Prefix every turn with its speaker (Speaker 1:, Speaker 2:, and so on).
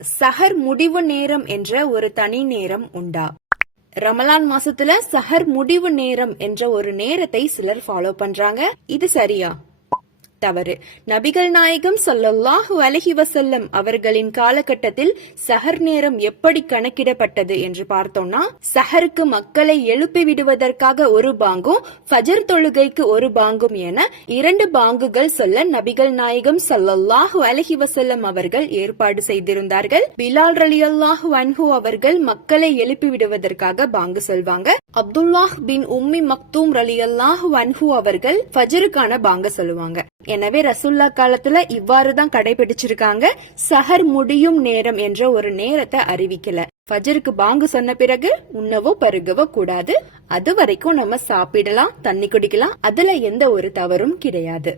Speaker 1: சஹர் முடிவு நேரம் என்ற ஒரு தனி நேரம் உண்டா? ரமலான் மாசத்துல சஹர் முடிவு நேரம் என்ற ஒரு நேரத்தை சிலர் ஃபாலோ பண்றாங்க. இது சரியா? தவறு. நபிகள் நாயகம் சல்லல்லாஹு அலஹி வசல்லம் அவர்களின் காலகட்டத்தில் சஹர் நேரம் எப்படி கணக்கிடப்பட்டது என்று பார்த்தோம்னா சஹருக்கு மக்களை எழுப்பி விடுவதற்காக ஒரு பாங்கும் ஃபஜர் தொழுகைக்கு ஒரு பாங்கும் என இரண்டு பாங்குகள் சொல்ல நபிகள் நாயகம் சல்லல்லாஹு அலஹி வசல்லம் அவர்கள் ஏற்பாடு செய்திருந்தார்கள். பிலால் ரலியல்லாஹு அன்ஹு அவர்கள் மக்களை எழுப்பி விடுவதற்காக பாங்கு சொல்வாங்க. அப்துல்லாஹ் பின் உம்மி மக்தூம் ரலியல்லாஹு அன்ஹு அவர்கள் ஃபஜருக்கான பாங்க சொல்லுவாங்க எனவே ரசுல்லா காலத்துல இவ்வாறு தான் கடைபிடிச்சிருக்காங்க. சஹர் முடியும் நேரம் என்ற ஒரு நேரத்தை அறிவிக்கல. ஃபஜருக்கு பாங்கு சொன்ன பிறகு உண்ணவோ பருகவோ கூடாது. அது வரைக்கும் நம்ம சாப்பிடலாம் தண்ணி குடிக்கலாம். அதுல எந்த ஒரு தவறும் கிடையாது.